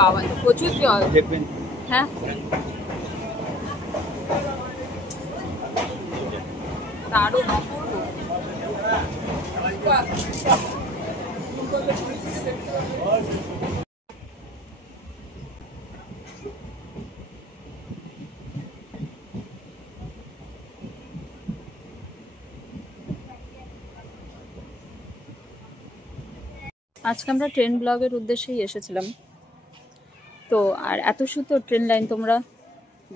বাবা প্রচুর জল দেখবেন। হ্যাঁ দারুণ অপূর্ব। আজকে আমরা ট্রেন ব্লগের উদ্দেশ্যেই এসেছিলাম তো, আর এত সুন্দর ট্রেন লাইন তোমরা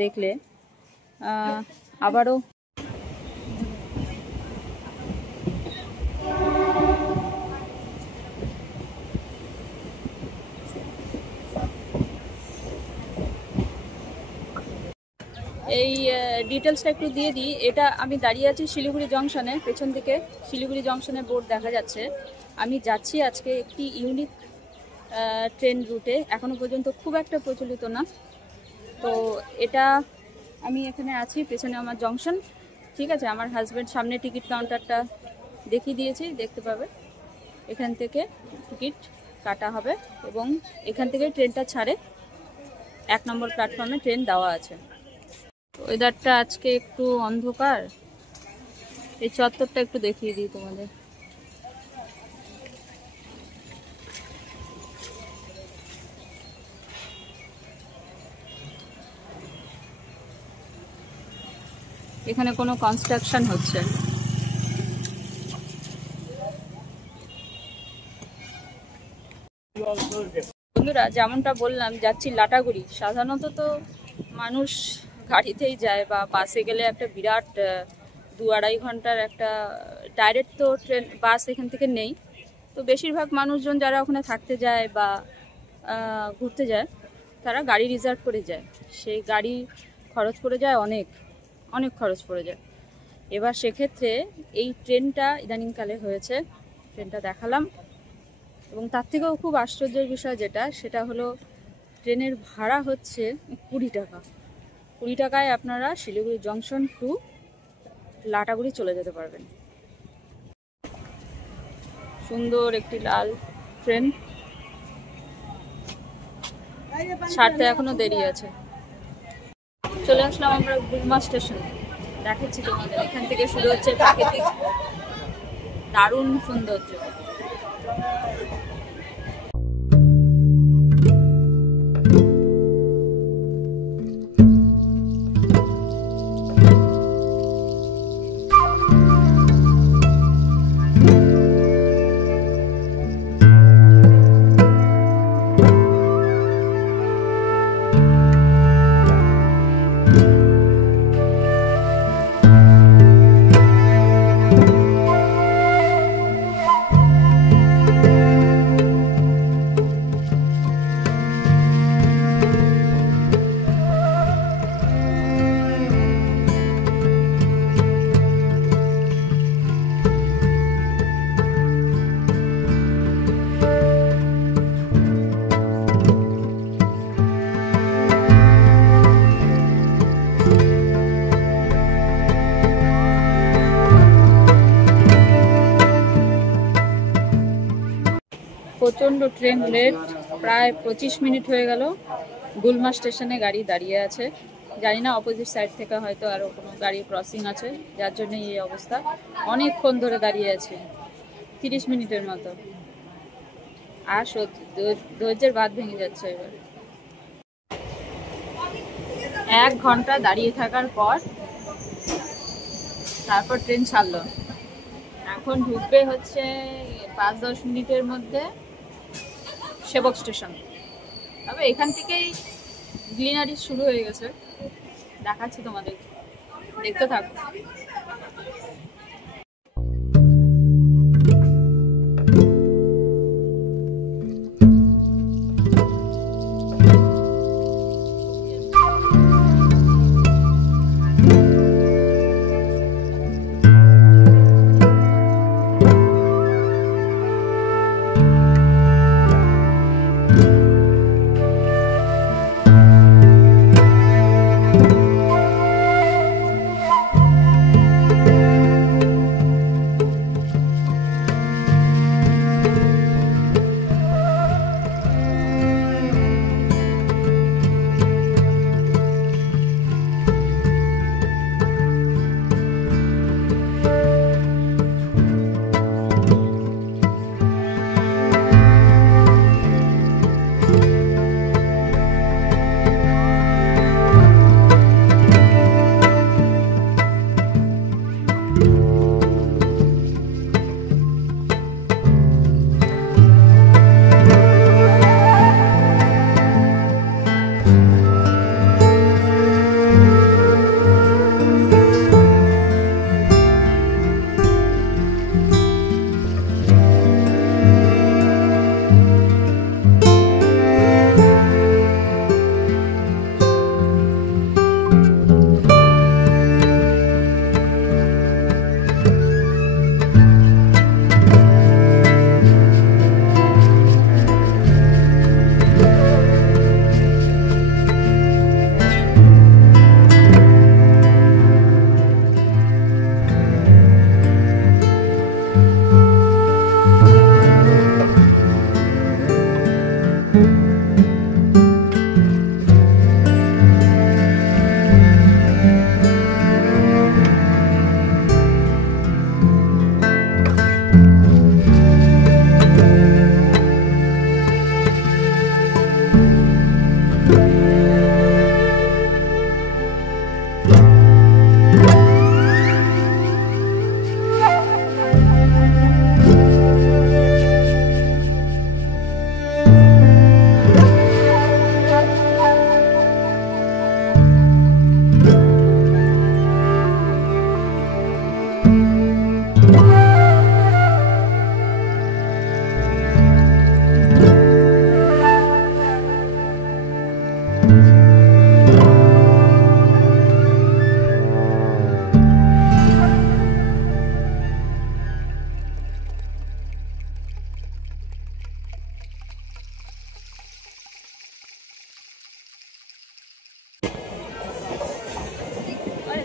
দেখলে। আবারও এই ডিটেলসটা একটু দিয়ে দিই। এটা আমি দাঁড়িয়ে আছি শিলিগুড়ি জংশনে, পেছন দিকে শিলিগুড়ি জংশনের বোর্ড দেখা যাচ্ছে। আমি যাচ্ছি আজকে একটি ইউনিক ট্রেন রুটে, এখনো পর্যন্ত খুব একটা প্রচলিত না। তো এটা আমি এখানে আছি, পেছনে আমার জংশন, ঠিক আছে। আমার হাজব্যান্ড সামনে টিকিট কাউন্টারটা দেখিয়ে দিয়েছি, দেখতে পাবে। এখান থেকে টিকিট কাটা হবে এবং এখান থেকে ট্রেনটা ছাড়ে। 1 নম্বর প্ল্যাটফর্মে ট্রেন দেওয়া আছে। ওয়েদারটা আজকে একটু অন্ধকার, এই চত্বরটা একটু দেখিয়ে দিই তোমাদের। এখানে কোনো কনস্ট্রাকশন হচ্ছে। বন্ধুরা, যেমনটা বললাম, যাচ্ছি লাটাগুড়ি। সাধারণত তো মানুষ গাড়িতেই যায় বা বাসে গেলে একটা বিরাট 2-2.5 ঘন্টার একটা ডাইরেক্ট তো ট্রেন বাস এখান থেকে নেই। তো বেশিরভাগ মানুষজন যারা ওখানে থাকতে যায় বা ঘুরতে যায় তারা গাড়ি রিজার্ভ করে যায়। সেই গাড়ি খরচ পড়ে যায়, অনেক অনেক খরচ পড়ে যায়। এবার সেক্ষেত্রে এই ট্রেনটা ইদানিংকালে হয়েছে, ট্রেনটা দেখালাম। এবং তার থেকেও খুব আশ্চর্যের বিষয় যেটা, সেটা হলো ট্রেনের ভাড়া হচ্ছে 20 টাকা। 20 টাকায় আপনারা শিলিগুড়ি জংশন টু লাটাগুড়ি চলে যেতে পারবেন। সুন্দর একটি লাল ট্রেন, ছাড়তে এখনো দেরি আছে। চলে আসলাম আমরা গুলমা স্টেশন, দেখাচ্ছি তোমাদের। এখান থেকে শুরু হচ্ছে প্রাকৃতিক দারুণ সৌন্দর্য। প্রচণ্ড ট্রেন লেট, প্রায় 25 মিনিট হয়ে গেল। গুলমা স্টেশনে গাড়ি দাঁড়িয়ে আছে, জানি না অপোজিট সাইড থেকে হয়তো আরও কোনো গাড়ি ক্রসিং আছে, যার জন্য এই অবস্থা। অনেকক্ষণ ধরে দাঁড়িয়ে আছে, 30 মিনিটের মতো। আর ধৈর্যের বাঁধ ভেঙে যাচ্ছে এবার। 1 ঘন্টা দাঁড়িয়ে থাকার পর তারপর ট্রেন ছাড়লো। এখন ঢুকবে হচ্ছে 5-10 মিনিটের মধ্যে সেবক স্টেশন। তবে এখান থেকেই গ্লিনারি শুরু হয়ে গেছে, দেখাচ্ছি তোমাদের, দেখতে থাকো।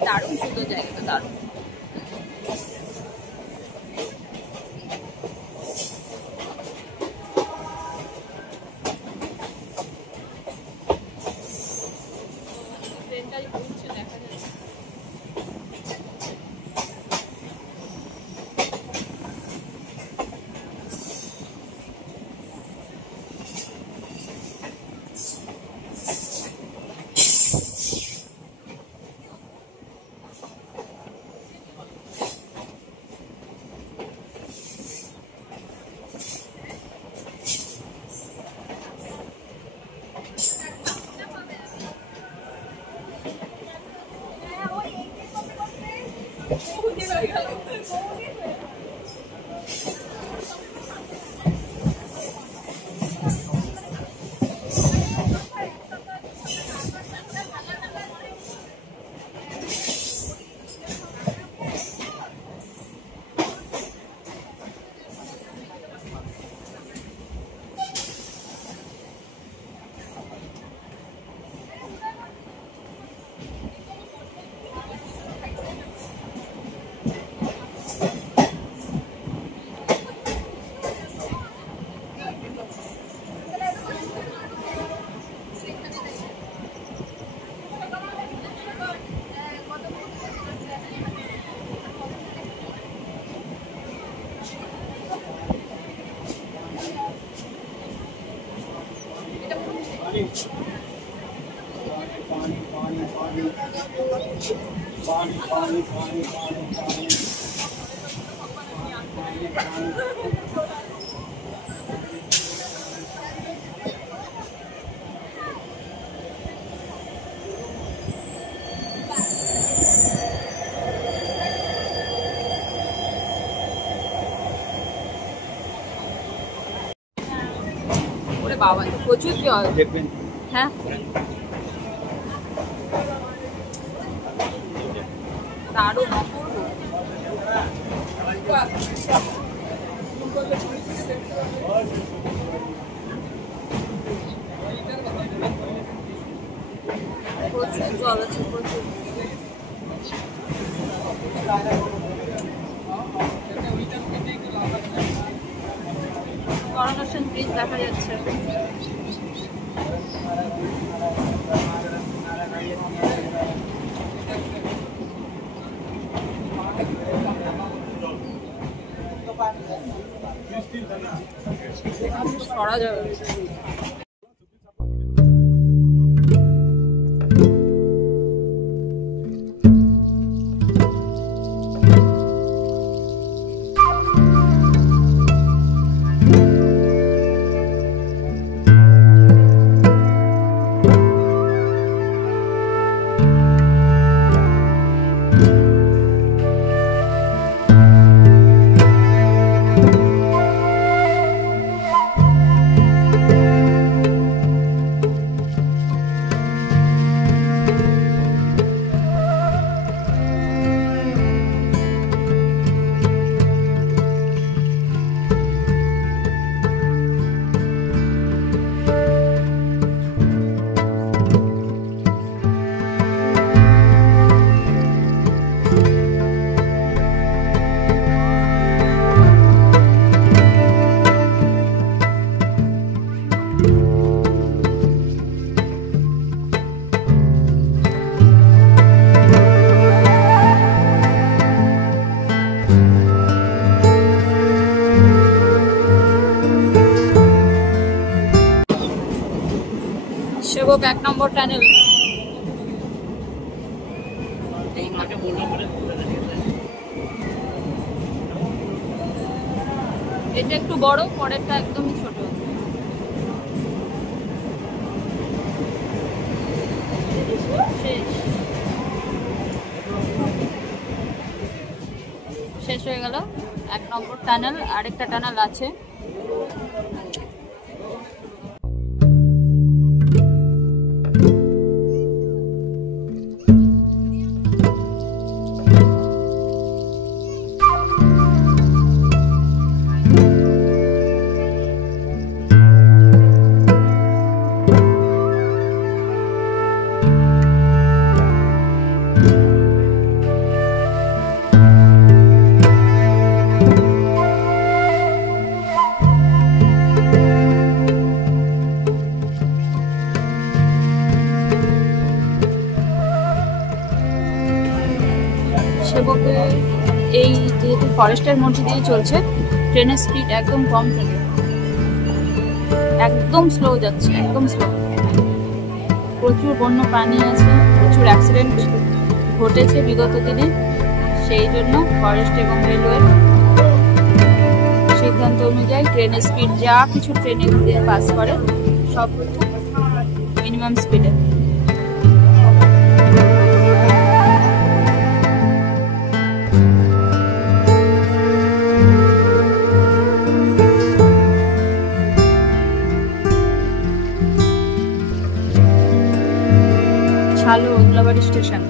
দারুণ সুন্দর জায়গাটা, দারুণ। ট্রেনটাই ঘুরছে, দেখা যাচ্ছে। বাবা প্রচুর জল, হ্যাঁ দারুণ অপূর্ব। প্রচুর জল আছে, প্রচুর। করোনেশন ব্রিজ দেখা যাচ্ছে। সরা যাবে। সেবক 1 নম্বর টানেল। এটা একটু বড়, পরেরটা একদমই ছোট। শেষ হয়ে গেল 1 নম্বর টানেল। আরেকটা টানেল আছে। ফরেস্টের মধ্যে দিয়ে চলছে। ট্রেনের স্পিড একদম কম ট্রেনে, একদম স্লো যাচ্ছে, একদম স্লো। প্রচুর বন্য প্রাণী আছে, প্রচুর অ্যাক্সিডেন্ট ঘটেছে বিগত দিনে। সেই জন্য ফরেস্ট এবং রেলওয়ে সিদ্ধান্ত অনুযায়ী ট্রেনের স্পিড, যা কিছু ট্রেন এখান দিয়ে পাস করে সব মিনিমাম স্পিডে। ছালো ওদলাবাড়ি স্টেশন।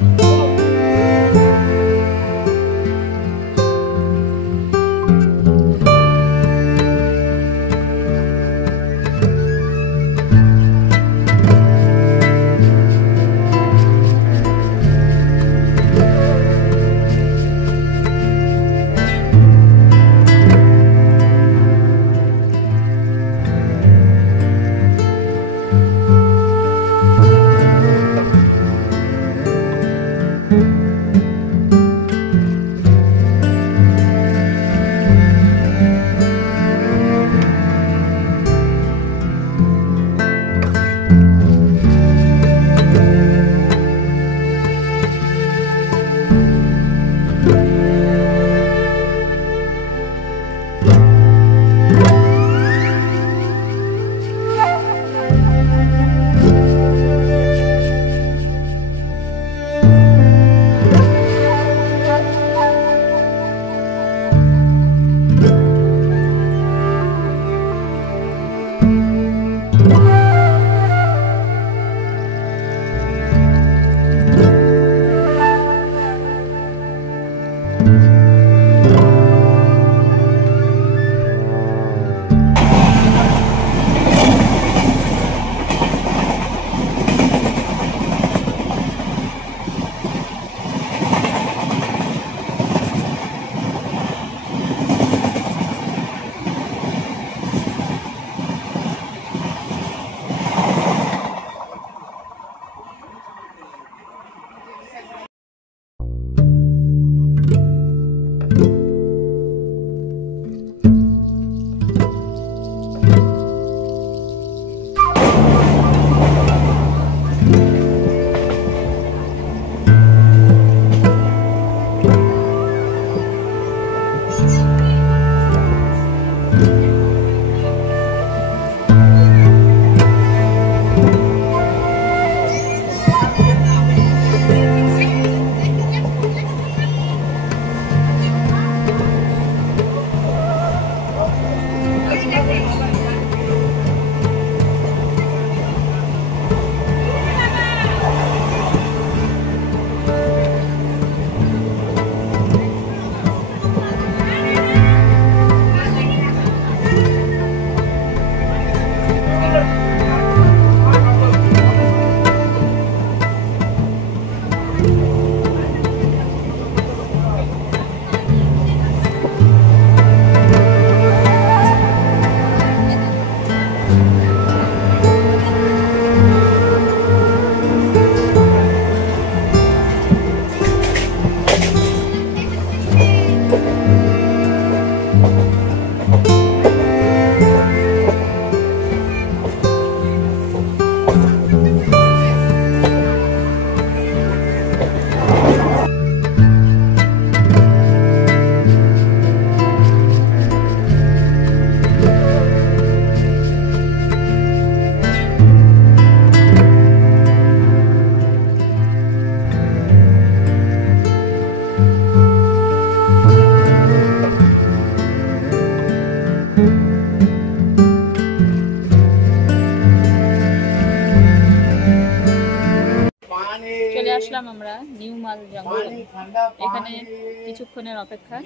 চলে আসলাম আমরা নিউ মাল জঙ্গল। এখানে কিছুক্ষণের অপেক্ষা,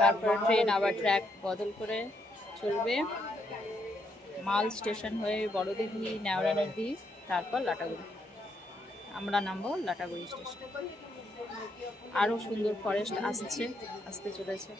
তারপর ট্রেন আবার ট্র্যাক বদল করে চলবে মাল স্টেশন হয়ে বড়দিঘি, নেওড়ানদী, তারপর লাটাগুড়ি। আমরা নামবো লাটাগুড়ি স্টেশন। আরও সুন্দর ফরেস্ট আসতে চলেছে।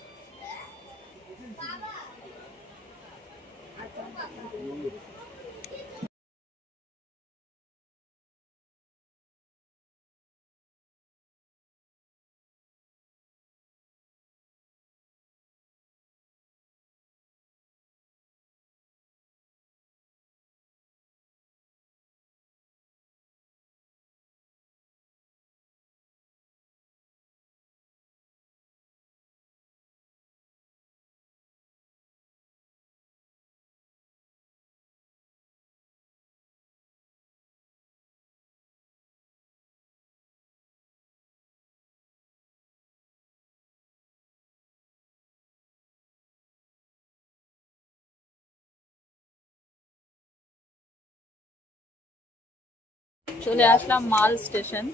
চলে আসলাম মাল স্টেশন।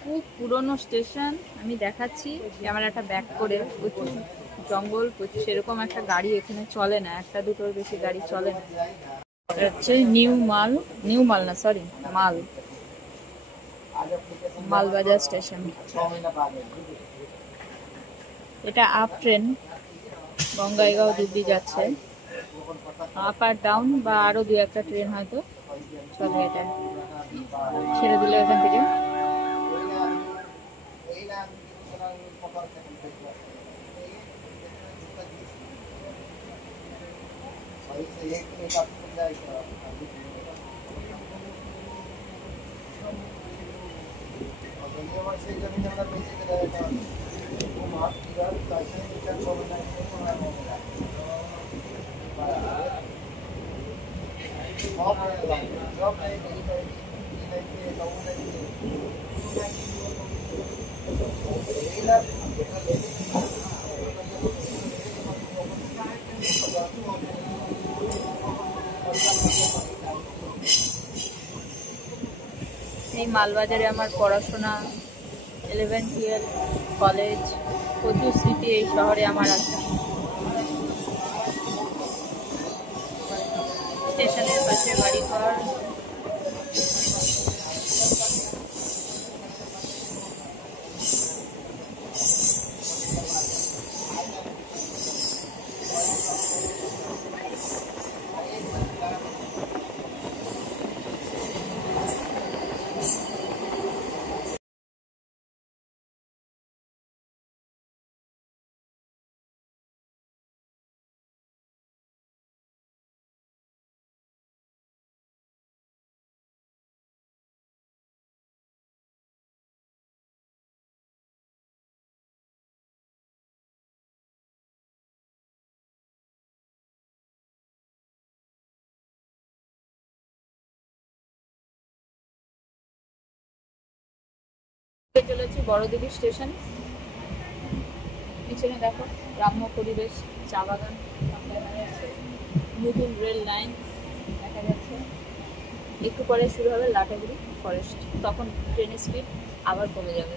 খুব পুরনো স্টেশন, আমি দেখাচ্ছি ক্যামেরাটা ব্যাক করে। প্রচুর জঙ্গল, প্রচুর সেরকম একটা গাড়ি এখানে চলে না, একটা দুটোর বেশি গাড়ি চলে না। এটা হচ্ছে নিউ মাল না সরি মালবাজার স্টেশন। এটা আপ ট্রেন, বঙ্গাইগাঁও দিল্লি যাচ্ছে। আপ আর ডাউন বা আরো দু একটা ট্রেন হয়তো চলে। এটা ছেড়ে দিলে এখান থেকে। এই মালবাজারে আমার পড়াশোনা, 11-12 কলেজ, প্রচুর স্মৃতি এই শহরে আমার আছে। স্টেশনের পাশে বাড়িঘর। চলেছি বড়দিঘি স্টেশন। পিছনে দেখো গ্রাম্য পরিবেশ, চা বাগান, নতুন রেল লাইন দেখা যাচ্ছে। একটু পরে শুরু হবে লাটাগুড়ি ফরেস্ট, তখন ট্রেনের স্পিড আবার কমে যাবে।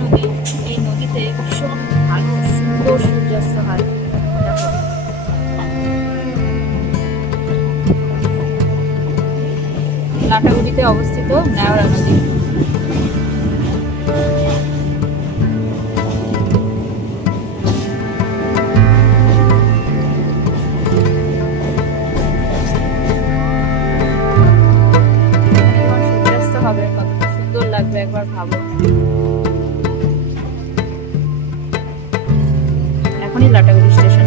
নদী, এই নদীতে ভীষণ ভালো সুন্দর সূর্যাস্ত হয়। দেখো লাটাগুড়িতে অবস্থিত নেওড়া নদী। সূর্যাস্ত হবে, কতটা সুন্দর লাগবে একবার ভাবো। এখনই লাটাগুড়ি স্টেশন।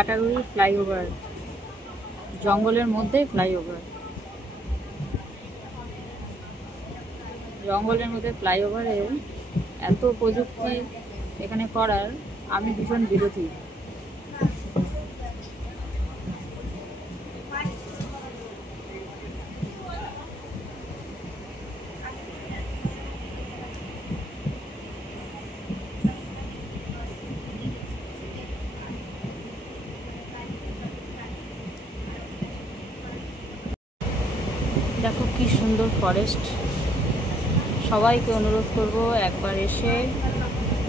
লাটাগুড়ি ফ্লাইওভার, জঙ্গলের মধ্যে ফ্লাইওভার, জঙ্গলের মধ্যে ফ্লাইওভারে এত প্রযুক্তি এখানে করার আমি ভীষণ বিরোধী। দেখো কি সুন্দর ফরেস্ট। সবাইকে অনুরোধ করব একবার এসে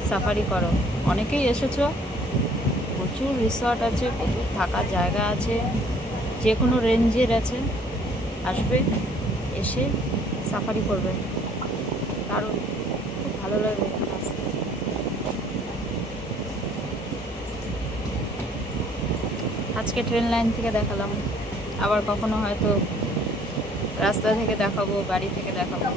সাফারি করো। অনেকেই এসেছো, প্রচুর রিসর্ট আছে, প্রচুর থাকার জায়গা আছে, যে কোনো রেঞ্জের আছে। আসবে, এসে সাফারি করবে, কারণ খুব ভালো লাগবে এখানে আসতে। আজকে ট্রেন লাইন থেকে দেখালাম, আবার কখনো হয়তো রাস্তা থেকে দেখাবো, গাড়ি থেকে দেখাবো।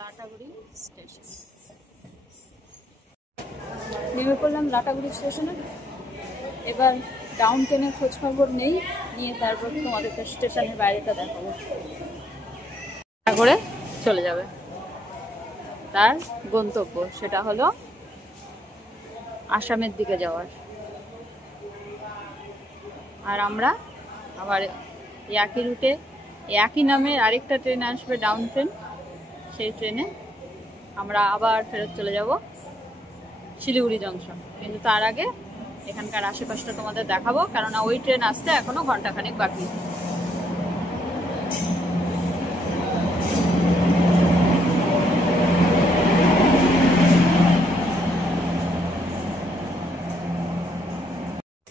লাটাগুড়ি স্টেশন নেমে পড়লাম, লাটাগুড়ি স্টেশনে। এবার ডাউন ট্রেনের খোঁজ খবর নিয়ে তারপর তোমাদেরকে স্টেশনের বাইরেটা দেখাবো। করে চলে যাবে তার গন্তব্য, সেটা হলো আসামের দিকে যাওয়ার। আর আমরা আবার একই রুটে একই নামের আরেকটা ট্রেন আসবে, ডাউন ট্রেন। সেই ট্রেনে আমরা আবার ফেরত চলে যাব শিলিগুড়ি জংশন। কিন্তু তার আগে এখানকার আশেপাশটা তোমাদের দেখাবো, কেননা ওই ট্রেন আসতে এখনো ঘন্টাখানেক বাকি।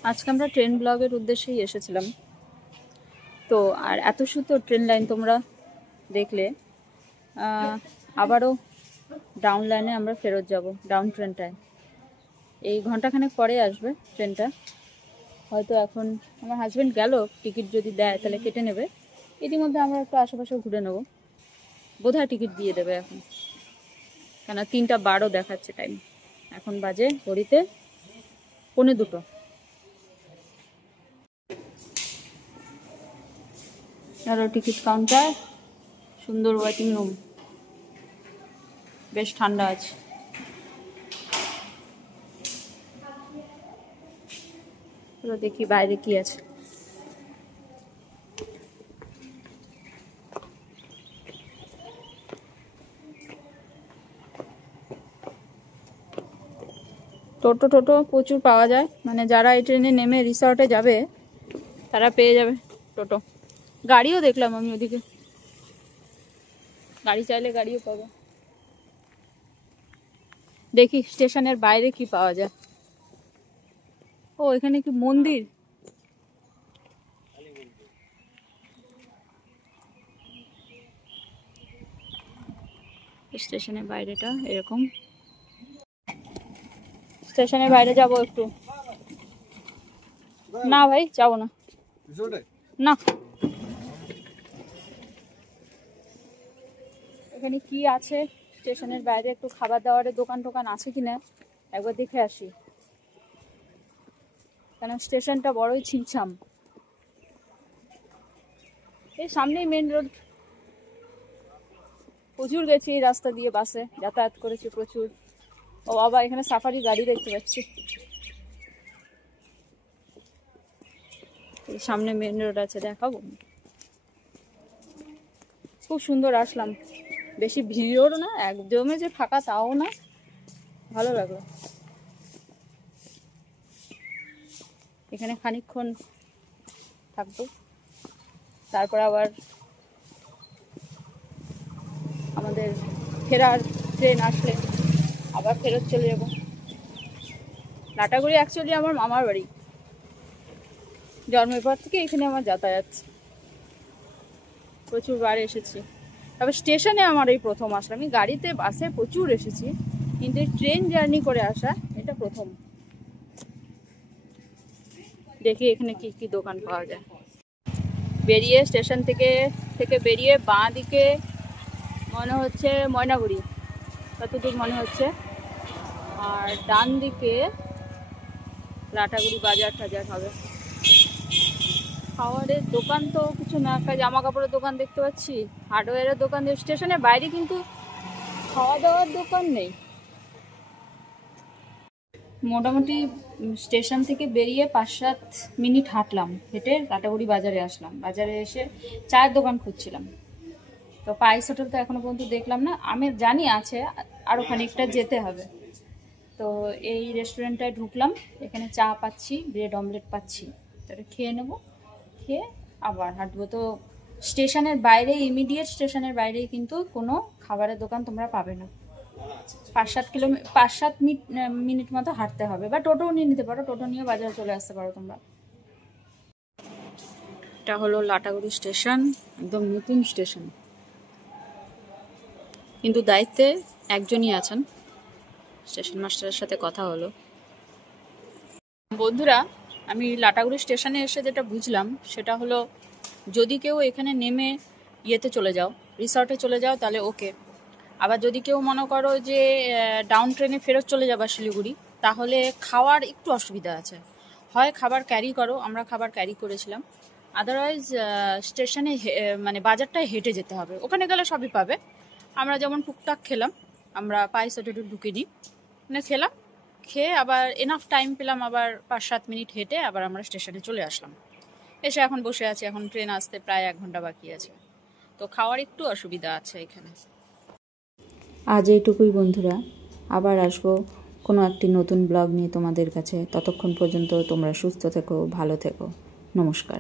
আজকে আমরা ট্রেন ব্লগের উদ্দেশ্যেই এসেছিলাম তো। আর এত সুন্দর ট্রেন লাইন তোমরা দেখলে। আবারও ডাউন লাইনে আমরা ফেরত যাব, ডাউন ট্রেনটায়। এই ঘন্টাখানেক পরে আসবে ট্রেনটা। হয়তো এখন আমার হাজব্যান্ড গেল, টিকিট যদি দেয় তাহলে কেটে নেবে। ইতিমধ্যে আমরা একটু আশেপাশে ঘুরে নেবো, বোধহয় টিকিট দিয়ে দেবে এখন, কেন 3:12 দেখাচ্ছে টাইম। এখন বাজে ঘড়িতে 1:45। আরও টিকিট কাউন্টার, সুন্দর ওয়েটিং রুম, বেশ ঠান্ডা আছে। দেখি বাইরে কি আছে। টোটো প্রচুর পাওয়া যায়, মানে যারা এই ট্রেনে নেমে রিসর্টে যাবে তারা পেয়ে যাবে টোটো। গাড়িও দেখলাম আমি ওদিকে, গাড়ি চাইলে গাড়িও পাবে। দেখি স্টেশনের বাইরে কি পাওয়া যায়। ও এখানে কি মন্দির? স্টেশনের বাইরেটা এরকম। স্টেশনের বাইরে যাব একটু। না ভাই যাবো না, না। এখানে কি আছে স্টেশনের বাইরে, একটু খাবার দাবারের দোকান টোকান আছে কিনা একবার দেখে আসি, কেন স্টেশনটা বড়ই ছিমছাম। এই সামনেই মেন রোড, প্রচুর গেছি এই রাস্তা দিয়ে, বাসে যাতায়াত করেছি প্রচুর। ও বাবা, এখানে সাফারি গাড়ি দেখতে পাচ্ছি। এই সামনে মেন রোড আছে, দেখাবো। খুব সুন্দর, আসলাম, বেশি ভিড়ও না, একদমই যে ফাঁকা তাও না, ভালো লাগলো। এখানে খানিকক্ষণ থাকবো, তারপর আবার আমাদের ফেরার ট্রেন আসলে আবার ফেরত চলে যাব। লাটাগুড়ি অ্যাকচুয়ালি আমার মামার বাড়ি, জন্মের পর থেকে এখানে আমার যাতায়াত, প্রচুর বার এসেছি। তবে স্টেশনে আমার এই প্রথম আসলাম। আমি গাড়িতে বাসে প্রচুর এসেছি, কিন্তু এই ট্রেন জার্নি করে আসা এটা প্রথম। দেখি এখানে কি কি দোকান পাওয়া যায়। বেরিয়ে স্টেশন থেকে বেরিয়ে বাঁ দিকে মনে হচ্ছে ময়নাগুড়ি, কতদূর মনে হচ্ছে, আর ডান দিকে লাটাগুড়ি বাজার টাজার হবে। খাবারের দোকান তো কিছু না, একটা জামা কাপড়ের দোকান দেখতে পাচ্ছি, হার্ডওয়্যারের দোকান। স্টেশনের বাইরে কিন্তু খাওয়া দাওয়ার দোকান নেই। মোটামুটি স্টেশন থেকে বেরিয়ে 5-7 মিনিট হাঁটলাম, হেঁটে লাটাগুড়ি বাজারে আসলাম। বাজারে এসে চায়ের দোকান খুঁজছিলাম, তো পাইস হোটেল তো এখনো পর্যন্ত দেখলাম না। আমি জানি আছে, আরও খানিকটা যেতে হবে। তো এই রেস্টুরেন্টটায় ঢুকলাম, এখানে চা পাচ্ছি, ব্রেড অমলেট পাচ্ছি, এটা খেয়ে নেবো, খেয়ে আবার হাঁটবো। তো স্টেশনের বাইরে, ইমিডিয়েট স্টেশনের বাইরেই কিন্তু কোনো খাবারের দোকান তোমরা পাবে না। 5-7 মিনিট মতো হাঁটতে হবে, বা টোটোও নিয়ে নিতে পারো, টোটো নিয়ে বাজারে চলে আসতে পারো তোমরা। এটা হলো লাটাগুড়ি স্টেশন, একদম নতুন স্টেশন, কিন্তু দায়িত্বে একজনই আছেন, স্টেশন মাস্টারের সাথে কথা হলো। বন্ধুরা, আমি লাটাগুড়ি স্টেশনে এসে যেটা বুঝলাম সেটা হলো, যদি কেউ এখানে নেমে ইয়েতে চলে যাও, রিসর্টে চলে যাও, তাহলে ওকে। আবার যদি কেউ মনে করো যে ডাউন ট্রেনে ফেরত চলে যাবা শিলিগুড়ি, তাহলে খাওয়ার একটু অসুবিধা আছে। হয় খাবার ক্যারি করো, আমরা খাবার ক্যারি করেছিলাম, আদারওয়াইজ স্টেশনে মানে বাজারটায় হেঁটে যেতে হবে। ওখানে গেলে সবই পাবে। আমরা যেমন টুকটাক খেলাম, আমরা পাইস হোটেলে ঢুকিনি, মানে খেলাম, খেয়ে আবার এনাফ টাইম পেলাম, আবার 5-7 মিনিট হেঁটে আবার আমরা স্টেশনে চলে আসলাম। এসে এখন বসে আছি, এখন ট্রেন আসতে প্রায় 1 ঘন্টা বাকি আছে, তো খাওয়ার একটু অসুবিধা আছে এখানে। আজ এইটুকুই বন্ধুরা, আবার আসবো কোনো একটি নতুন ব্লগ নিয়ে তোমাদের কাছে। ততক্ষণ পর্যন্ত তোমরা সুস্থ থেকো, ভালো থেকো, নমস্কার।